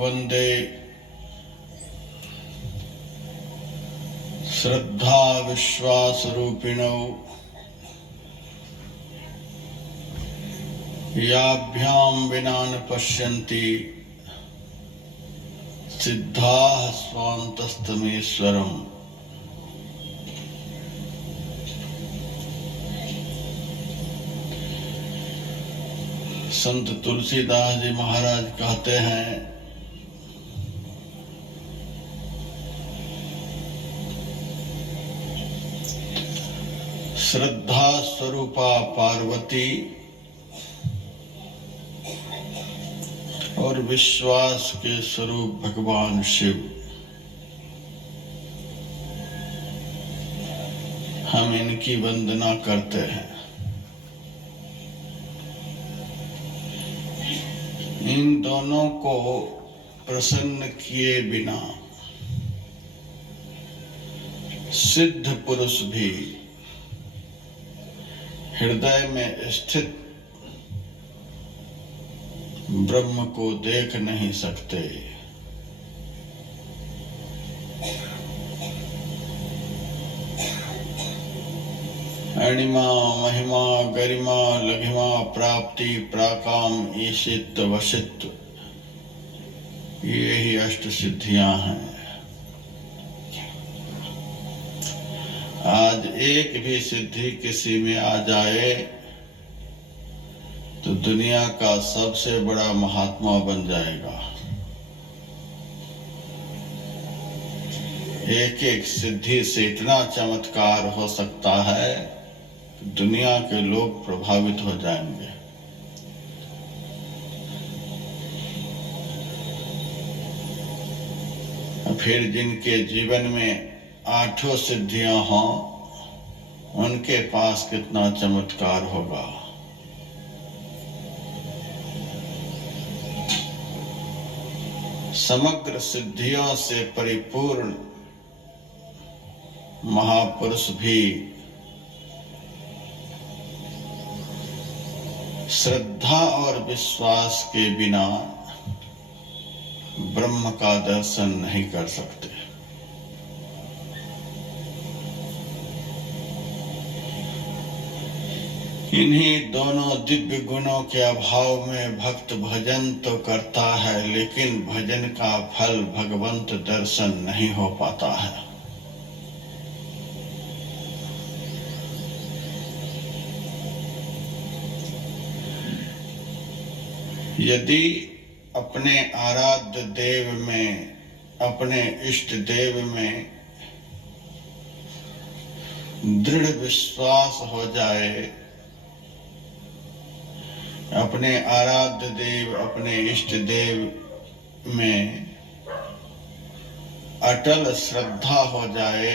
वंदे श्रद्धा विश्वास रूपिणौ याभ्यां विना न पश्यन्ति सिद्धाः स्वान्तस्तमेश्वरम्। संत तुलसीदास जी महाराज कहते हैं, श्रद्धा स्वरूपा पार्वती और विश्वास के स्वरूप भगवान शिव। हम इनकी वंदना करते हैं। इन दोनों को प्रसन्न किए बिना सिद्ध पुरुष भी हृदय में स्थित ब्रह्म को देख नहीं सकते। अणिमा महिमा गरिमा लघिमा प्राप्ति प्राकाम ईशित वशित, ये ही अष्ट सिद्धियां हैं। आज एक भी सिद्धि किसी में आ जाए तो दुनिया का सबसे बड़ा महात्मा बन जाएगा। एक एक सिद्धि से इतना चमत्कार हो सकता है कि दुनिया के लोग प्रभावित हो जाएंगे। फिर जिनके जीवन में आठों सिद्धियां हों, उनके पास कितना चमत्कार होगा। समग्र सिद्धियों से परिपूर्ण महापुरुष भी श्रद्धा और विश्वास के बिना ब्रह्म का दर्शन नहीं कर सकते। इन्हीं दोनों दिव्य गुणों के अभाव में भक्त भजन तो करता है, लेकिन भजन का फल भगवंत दर्शन नहीं हो पाता है। यदि अपने आराध्य देव में, अपने इष्ट देव में दृढ़ विश्वास हो जाए, अपने आराध्य देव, अपने इष्ट देव में अटल श्रद्धा हो जाए,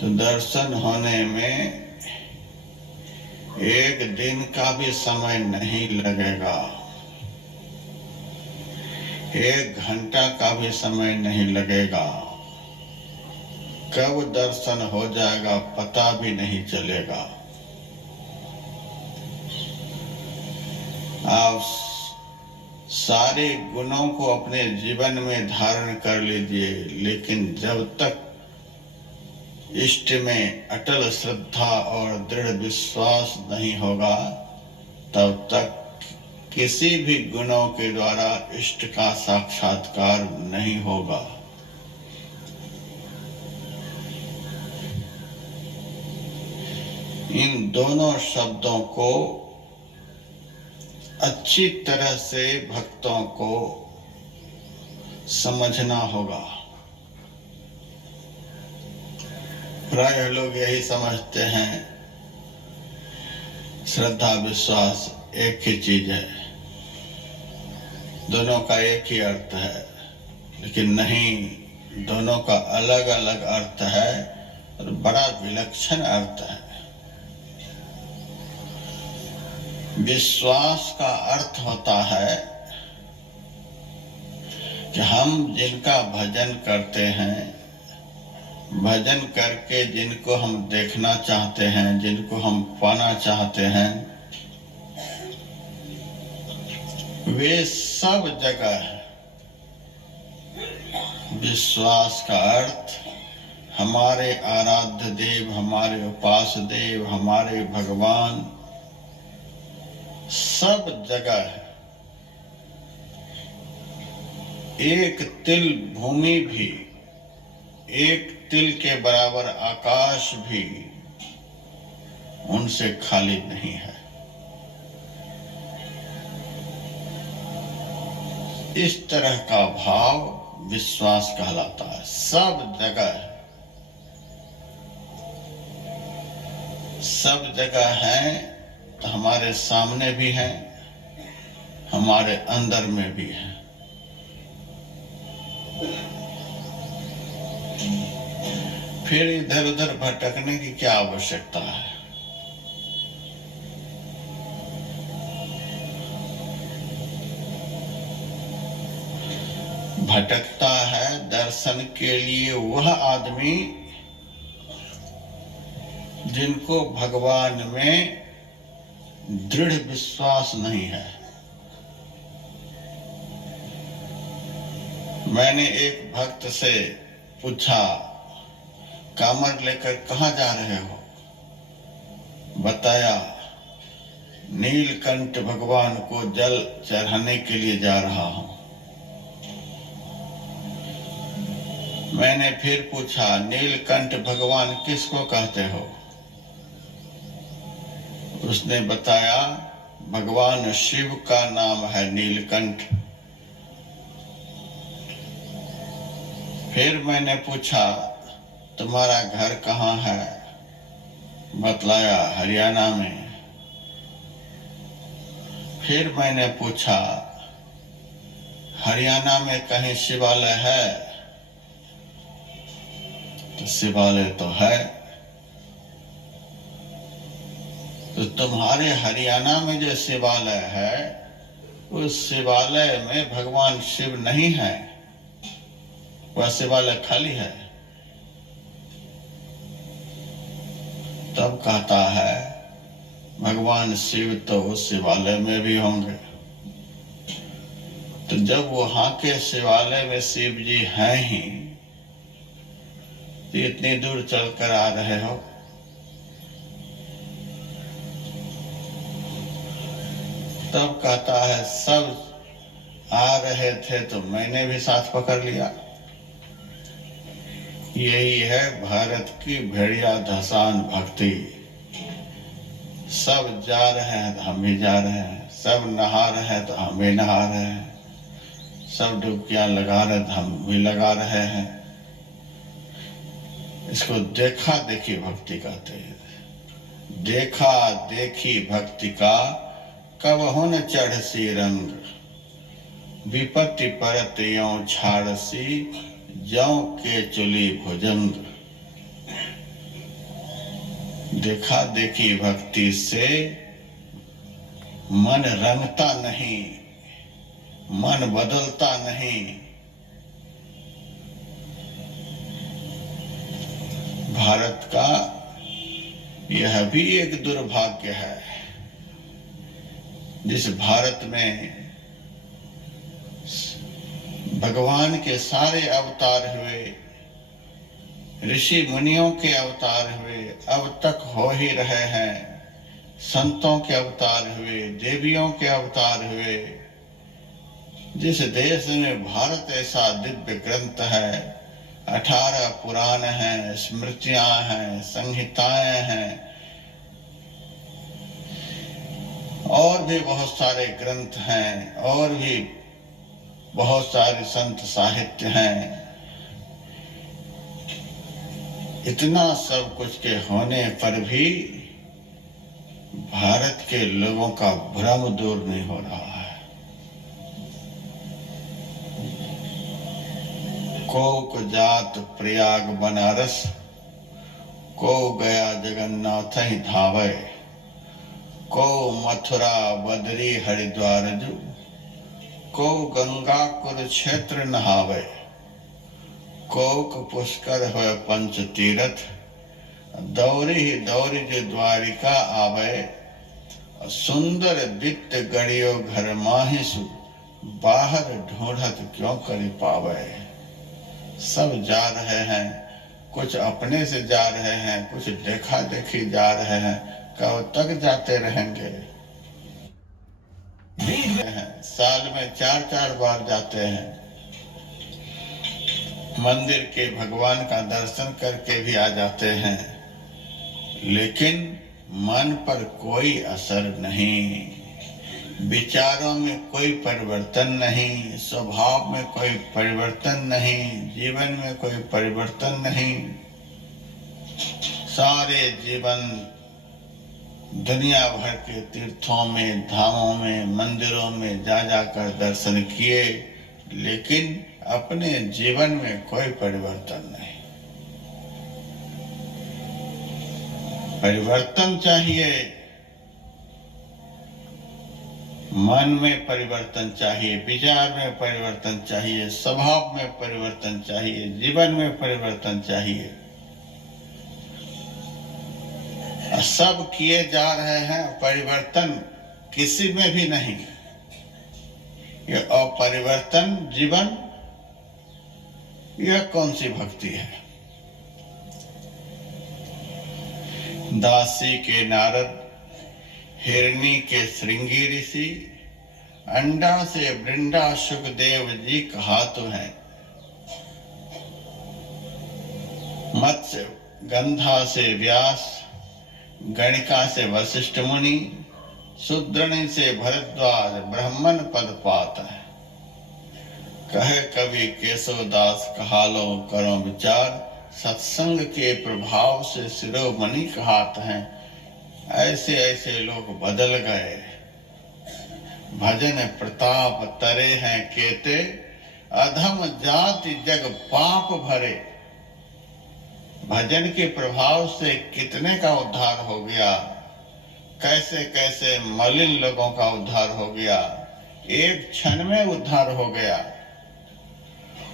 तो दर्शन होने में एक दिन का भी समय नहीं लगेगा, एक घंटा का भी समय नहीं लगेगा। कब दर्शन हो जाएगा पता भी नहीं चलेगा। आप सारे गुणों को अपने जीवन में धारण कर लीजिए, लेकिन जब तक इष्ट में अटल श्रद्धा और दृढ़ विश्वास नहीं होगा, तब तक किसी भी गुणों के द्वारा इष्ट का साक्षात्कार नहीं होगा। इन दोनों शब्दों को अच्छी तरह से भक्तों को समझना होगा। प्राय लोग यही समझते हैं श्रद्धा विश्वास एक ही चीज है, दोनों का एक ही अर्थ है, लेकिन नहीं, दोनों का अलग अलग अर्थ है और बड़ा विलक्षण अर्थ है। विश्वास का अर्थ होता है कि हम जिनका भजन करते हैं, भजन करके जिनको हम देखना चाहते हैं, जिनको हम पाना चाहते हैं, वे सब जगह विश्वास का अर्थ हमारे आराध्य देव, हमारे उपास्य देव, हमारे भगवान सब जगह एक तिल भूमि भी, एक तिल के बराबर आकाश भी उनसे खाली नहीं है। इस तरह का भाव विश्वास कहलाता है। सब जगह है, तो हमारे सामने भी है, हमारे अंदर में भी है। फिर इधर उधर भटकने की क्या आवश्यकता है? भटकता है दर्शन के लिए वह आदमी जिनको भगवान में दृढ़ विश्वास नहीं है। मैंने एक भक्त से पूछा, कामर लेकर कहाँ जा रहे हो? बताया, नीलकंठ भगवान को जल चढ़ाने के लिए जा रहा हूं। मैंने फिर पूछा, नीलकंठ भगवान किसको कहते हो? उसने बताया, भगवान शिव का नाम है नीलकंठ। फिर मैंने पूछा, तुम्हारा घर कहाँ है? बतलाया, हरियाणा में। फिर मैंने पूछा, हरियाणा में कहीं शिवालय है? तो शिवालय तो है। तो तुम्हारे हरियाणा में जो शिवालय है, उस शिवालय में भगवान शिव नहीं है, वह शिवालय खाली है। तब कहता है, भगवान शिव तो उस शिवालय में भी होंगे। तो जब वहां के शिवालय में शिव जी हैं ही, तो इतनी दूर चलकर आ रहे हो? तब कहता है, सब आ रहे थे तो मैंने भी साथ पकड़ लिया। यही है भारत की भेड़िया धसान भक्ति। सब जा रहे हैं तो हम भी जा रहे हैं, सब नहा रहे हैं तो हम भी नहा रहे हैं, सब डुबकियां लगा रहे तो हम भी लगा रहे हैं। इसको देखा देखी भक्ति कहते हैं। देखा देखी भक्ति का कबहुँ न चढ़सी रंग, विपत्ति परत यों छाड़सी, जौ के चुली भुजंग। देखा देखी भक्ति से मन रंगता नहीं, मन बदलता नहीं। भारत का यह भी एक दुर्भाग्य है, जिस भारत में भगवान के सारे अवतार हुए, ऋषि मुनियों के अवतार हुए, अब तक हो ही रहे हैं, संतों के अवतार हुए, देवियों के अवतार हुए। जिस देश में भारत ऐसा दिव्य ग्रंथ है, 18 पुराण हैं, स्मृतियां हैं, संहिताएं हैं, और भी बहुत सारे ग्रंथ हैं, और भी बहुत सारे संत साहित्य हैं। इतना सब कुछ के होने पर भी भारत के लोगों का भ्रम दूर नहीं हो रहा है। को जात प्रयाग बनारस, को गया जगन्नाथ ही धावे, को मथुरा बदरी हरिद्वार जू, को गंगा कुरुक्षेत्र नहावे, को पुष्कर हो पंच तीरथ, दौरी ही दौरी जो द्वारिका आवे, सुंदर दित्य गड़ियो घर माहिसु, बाहर ढूंढत क्यों कर पावे। सब जा रहे हैं, कुछ अपने से जा रहे हैं, कुछ देखा देखी जा रहे हैं, कब तक जाते रहेंगे। साल में 4-4 बार जाते हैं, मंदिर के भगवान का दर्शन करके भी आ जाते हैं, लेकिन मन पर कोई असर नहीं, विचारों में कोई परिवर्तन नहीं, स्वभाव में कोई परिवर्तन नहीं, जीवन में कोई परिवर्तन नहीं। सारे जीवन दुनिया भर के तीर्थों में, धामों में, मंदिरों में जा जाकर दर्शन किए, लेकिन अपने जीवन में कोई परिवर्तन नहीं। परिवर्तन चाहिए, मन में परिवर्तन चाहिए, विचार में परिवर्तन चाहिए, स्वभाव में परिवर्तन चाहिए, जीवन में परिवर्तन चाहिए। सब किए जा रहे हैं, परिवर्तन किसी में भी नहीं। ये अपरिवर्तन जीवन, यह कौन सी भक्ति है। दासी के नारद, हिरणी के श्रृंगी ऋषि, अंडा से वृंदा सुखदेव जी कहातु हैं। मत्स्य गंधा से व्यास, गणिका से वशिष्ठ मुनि, शूद्रणी से भरद्वाज ब्राह्मण पद पात है। कहे कवि केशवदास कहालो करो विचार, सत्संग के प्रभाव से शिरोमणि कहात हैं। ऐसे ऐसे लोग बदल गए, भजन प्रताप तरे हैं केते, अधम जाति जग पाप भरे। भजन के प्रभाव से कितने का उद्धार हो गया, कैसे कैसे मलिन लोगों का उद्धार हो गया, एक क्षण में उद्धार हो गया।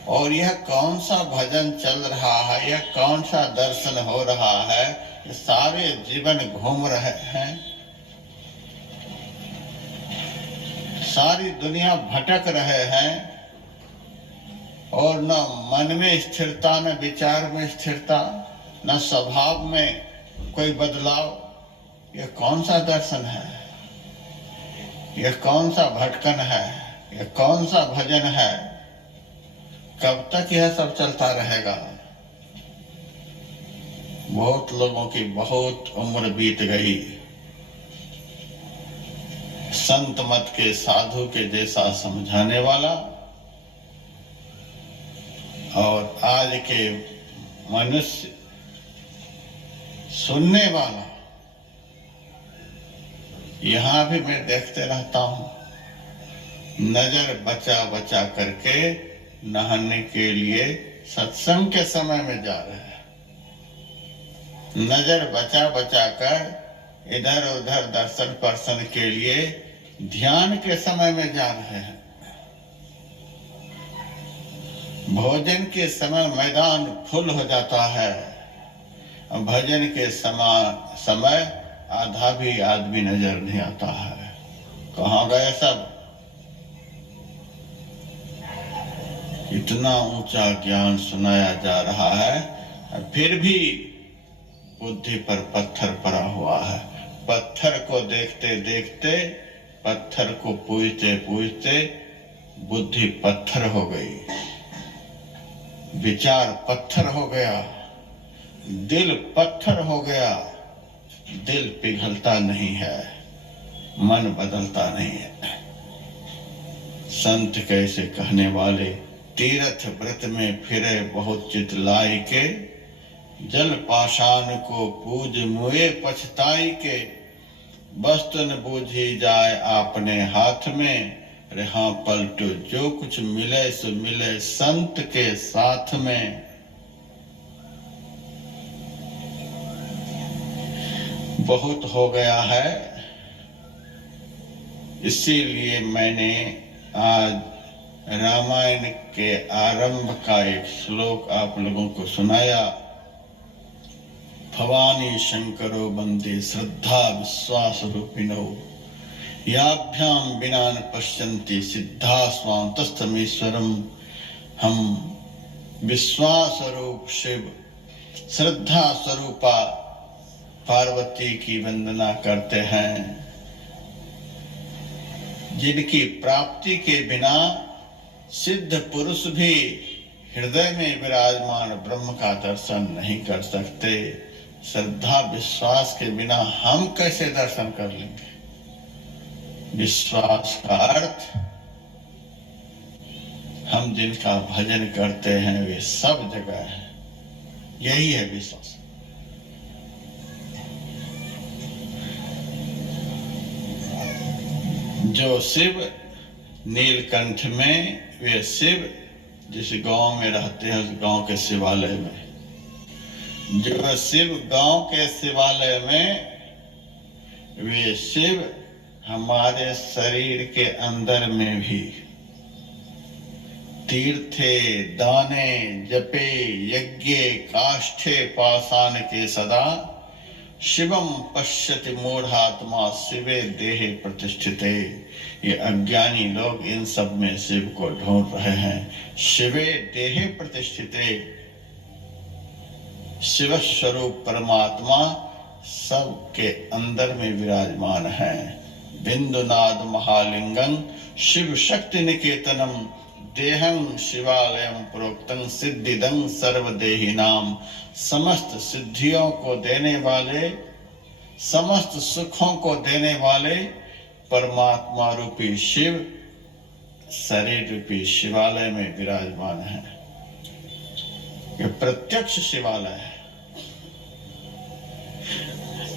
और यह कौन सा भजन चल रहा है, यह कौन सा दर्शन हो रहा है, सारे जीवन घूम रहे हैं, सारी दुनिया भटक रहे हैं, और न मन में स्थिरता, न विचार में स्थिरता, न स्वभाव में कोई बदलाव। यह कौन सा दर्शन है, यह कौन सा भटकन है, यह कौन सा भजन है। कब तक यह सब चलता रहेगा। बहुत लोगों की बहुत उम्र बीत गई, संत मत के साधु के जैसा समझाने वाला और आज के मनुष्य सुनने वाला। यहां भी मैं देखते रहता हूं, नजर बचा बचा करके नहाने के लिए सत्संग के समय में जा रहे हैं, नजर बचा बचा कर इधर उधर दर्शन पर्शन के लिए ध्यान के समय में जा रहे हैं। भोजन के समय मैदान फुल हो जाता है, भजन के समय आधा भी आदमी नजर नहीं आता है। कहाँ गए सब। इतना ऊंचा ज्ञान सुनाया जा रहा है, फिर भी बुद्धि पर पत्थर पड़ा हुआ है। पत्थर को देखते देखते, पत्थर को पूजते पूजते बुद्धि पत्थर हो गई, विचार पत्थर हो गया, दिल पत्थर हो गया। दिल पिघलता नहीं है, मन बदलता नहीं है। संत कैसे कहने वाले, तीर्थ व्रत में फिरे बहुत चित लाई के, जल पाषाण को पूज मुए पछताई के। वस्तु न बूझी जाए आपने हाथ में, रहा पलटो जो कुछ मिले सो मिले संत के साथ में। बहुत हो गया है, इसीलिए मैंने आज रामायण के आरंभ का एक श्लोक आप लोगों को सुनाया। भवानी शंकरो बंदे श्रद्धा विश्वास रूपिणो, याभ्याम बिना न पश्यन्ति सिद्धा स्वांतस्थमीश्वरम। हम विश्वास रूप शिव, श्रद्धा स्वरूपा पार्वती की वंदना करते हैं, जिनकी प्राप्ति के बिना सिद्ध पुरुष भी हृदय में विराजमान ब्रह्म का दर्शन नहीं कर सकते। श्रद्धा विश्वास के बिना हम कैसे दर्शन कर लेंगे? विश्वास का अर्थ हम जिनका भजन करते हैं वे सब जगह है, यही है विश्वास। जो शिव नीलकंठ में, वे शिव जिस गांव में रहते हैं उस गांव के शिवालय में, जो शिव गांव के शिवालय में, वे शिव हमारे शरीर के अंदर में भी तीर्थे दाने जपे यज्ञ काष्ठे पाषाण के सदा शिवम पश्यति मूढ़ात्मा शिवे देहे प्रतिष्ठिते। ये अज्ञानी लोग इन सब में शिव को ढूंढ रहे हैं। शिवे देहे प्रतिष्ठिते, शिव स्वरूप परमात्मा सबके अंदर में विराजमान है। बिंदुनाद महालिंगं शिव शक्ति निकेतनम देहं शिवालयम प्रोक्तं सिद्धिदं सर्वदेहिनाम। समस्त सिद्धियों को देने वाले, समस्त सुखों को देने वाले परमात्मा रूपी शिव शरीर रूपी शिवालय में विराजमान है। ये प्रत्यक्ष शिवालय है।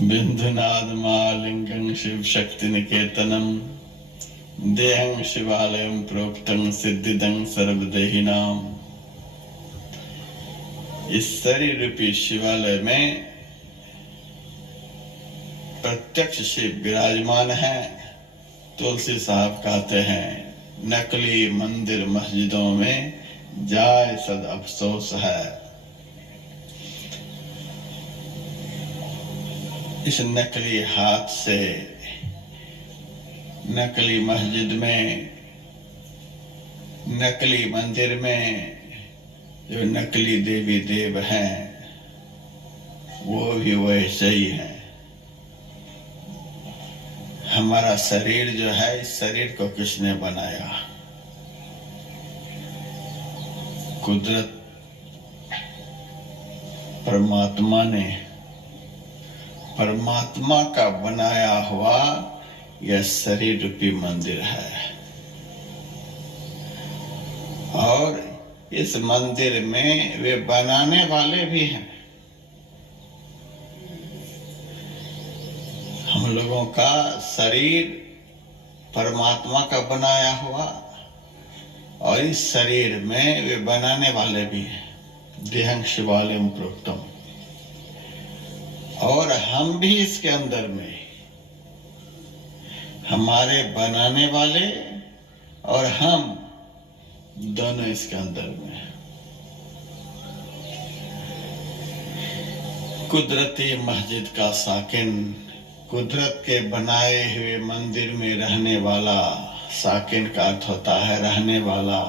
बिंदुनाद महालिंगं शिव शक्ति निकेतनम देहं शिवालयम प्रोक्तं सिद्धिदं सर्वदेहिनाम। इस शरीर रूपी शिवालय में प्रत्यक्ष शिव विराजमान है। तुलसी साहब कहते हैं, नकली मंदिर मस्जिदों में जाए सद अफसोस है। इस नकली हाथ से नकली मस्जिद में, नकली मंदिर में जो नकली देवी देव हैं वो भी वैसे ही हैं। हमारा शरीर जो है, इस शरीर को किसने बनाया? कुदरत परमात्मा ने, परमात्मा का बनाया हुआ यह शरीर रूपी मंदिर है। और इस मंदिर में वे बनाने वाले भी हैं। हम लोगों का शरीर परमात्मा का बनाया हुआ, और इस शरीर में वे बनाने वाले भी हैं। देहं शिवालयम प्रोक्तम। और हम भी इसके अंदर में, हमारे बनाने वाले और हम दोनों इसके अंदर में। कुदरती मस्जिद का साकिन, कुदरत के बनाए हुए मंदिर में रहने वाला। साकिन का अर्थ होता है रहने वाला।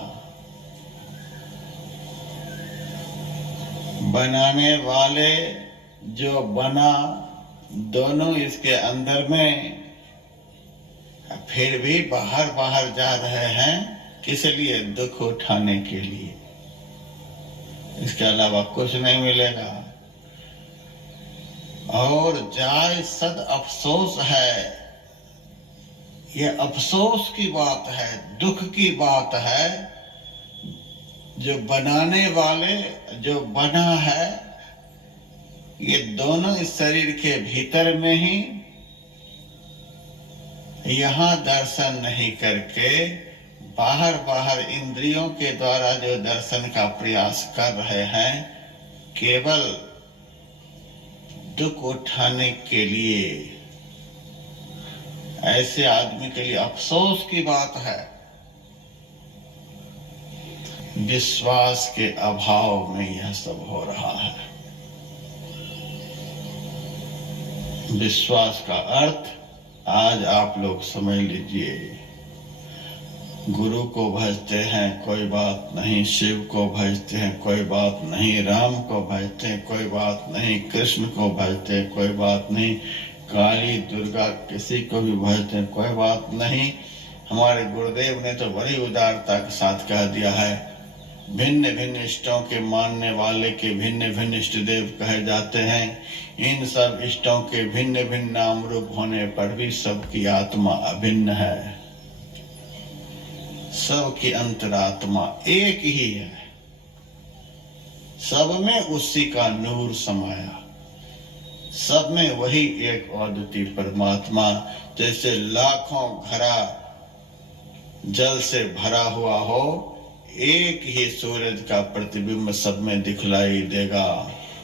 बनाने वाले जो बना, दोनों इसके अंदर में, फिर भी बाहर बाहर जा रहे हैं। किस लिए? दुख उठाने के लिए। इसके अलावा कुछ नहीं मिलेगा। और जाए सद अफसोस है। ये अफसोस की बात है, दुख की बात है। जो बनाने वाले, जो बना है, ये दोनों इस शरीर के भीतर में ही यहाँ दर्शन नहीं करके बाहर बाहर इंद्रियों के द्वारा जो दर्शन का प्रयास कर रहे हैं, केवल दुख उठाने के लिए। ऐसे आदमी के लिए अफसोस की बात है। विश्वास के अभाव में यह सब हो रहा है। विश्वास का अर्थ आज आप लोग समझ लीजिए, गुरु को भजते हैं कोई बात नहीं, शिव को भजते हैं कोई बात नहीं, राम को भजते हैं कोई बात नहीं, कृष्ण को भजते हैं कोई बात नहीं, काली दुर्गा किसी को भी भजते हैं कोई बात नहीं। हमारे गुरुदेव ने तो बड़ी उदारता के साथ कह दिया है, भिन्न भिन्न इष्टों के मानने वाले के भिन्न भिन्न इष्ट देव कहे जाते हैं। इन सब इष्टों के भिन्न भिन्न नाम रूप होने पर भी सबकी आत्मा अभिन्न है, सबकी अंतरात्मा एक ही है, सब में उसी का नूर समाया, सब में वही एक अद्वितीय परमात्मा। जैसे लाखों घड़ा जल से भरा हुआ हो, एक ही सूरज का प्रतिबिंब सब में दिखलाई देगा,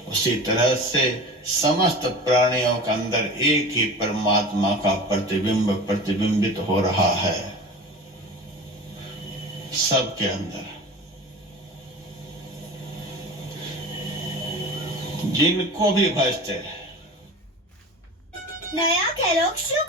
उसी तरह से समस्त प्राणियों के अंदर एक ही परमात्मा का प्रतिबिंब प्रतिबिंबित हो रहा है, सबके अंदर। जिनको भी भजते हैं नया कैलॉग शुरू